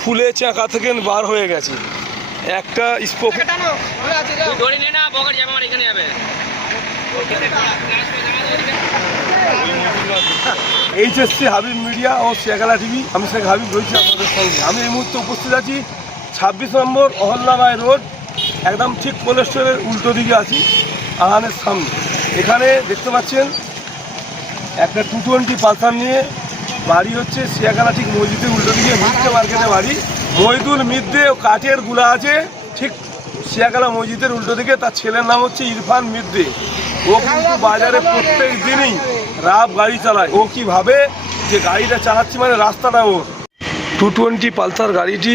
খুলে চাকা থেকে বার হয়ে গেছে। একটা স্পোক এইচএসসি হাবিব মিডিয়া ও শেখালা টিভি, আমি শেখ হাবিব রয়েছি আপনাদের সঙ্গে। আমি এই মুহূর্তে উপস্থিত আছি 26 নম্বর অহল্যাবাই রোড, একদম ঠিক কোলেস্টোরের উল্টো দিকে আছি, আহানের সামনে। এখানে দেখতে পাচ্ছেন একটা 220 পালসার নিয়ে বাড়ি হচ্ছে শিয়াখালা ঠিক মসজিদের উল্টো দিকে, মিদ্দে মার্কেটে বাড়ি। মহিদুল মিদ্দে ও কাঠের গুলা আছে ঠিক শিয়াখালা মসজিদের উল্টো দিকে। তার ছেলের নাম হচ্ছে ইরফান মিদ্দে। ও কিন্তু বাজারে প্রত্যেক দিনই রাব গাড়ি চালায়। ও কি ভাবে যে গাড়িটা চালাচ্ছি মানে রাস্তাটা ওর। 220 পালসার গাড়িটি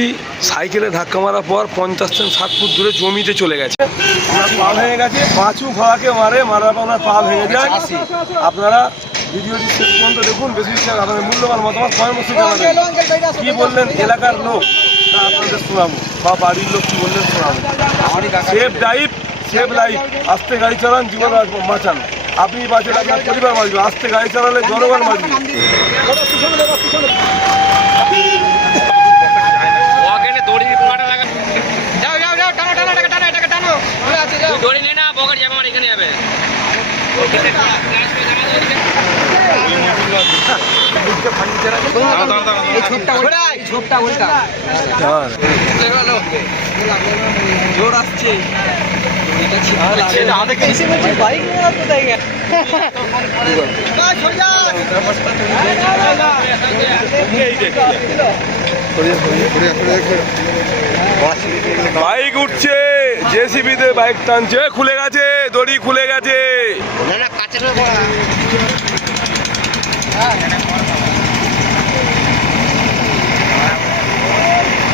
সাইকেলে ধাক্কা মারার পর 50 থেকে 60 ফুট দূরে জমিতে চলে গেছে। ওনার পা ভেঙে গেছে, পাঁচু ঘোড়াকে মারার পর ওনার পা ভেঙে যায়। আপনারা ভিডিওটি শেষ পর্যন্ত দেখুন। বেশি আপনাদের মূল্যবান মতামত কমেন্ট বক্সে জানাবেন। কি বললেন এলাকার লোক তা আপনাদের শোনাবো, বা বাড়ির লোক কি বললেন শোনাবো। Safe drive, safe life. আস্তে গাড়ি চালান, জীবন বাঁচান। আপনি বাঁচলে আপনার পরিবার বাঁচবে। আস্তে গাড়ি চালালে জনগণ বাঁচবে। বাইক উঠছে, জেসিবিতে বাইক টানছে, খুলে গেছে, দড়ি খুলে গেছে।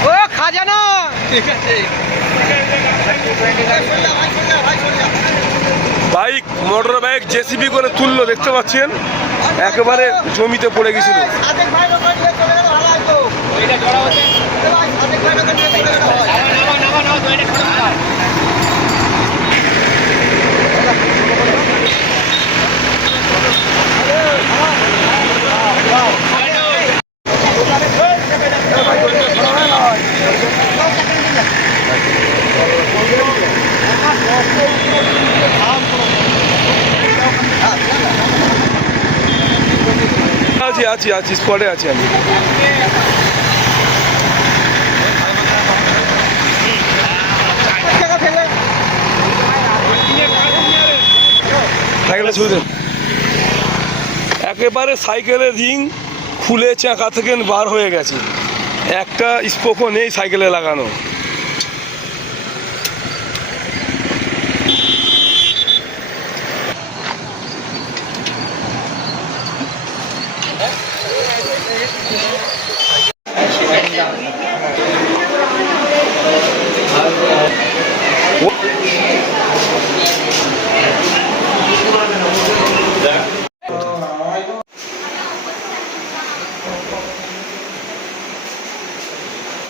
ও খাজানা ঠিক আছে। বাইক, মোটর বাইক জেসিবি করে তুললো, দেখতে পাচ্ছেন একেবারে জমিতে পড়ে গেছিল। আছি স্পটে আছি আমি। একেবারে সাইকেলের রিং খুলে চাকা থেকে বার হয়ে গেছে। একটা স্পোকও নেই সাইকেলে লাগানো।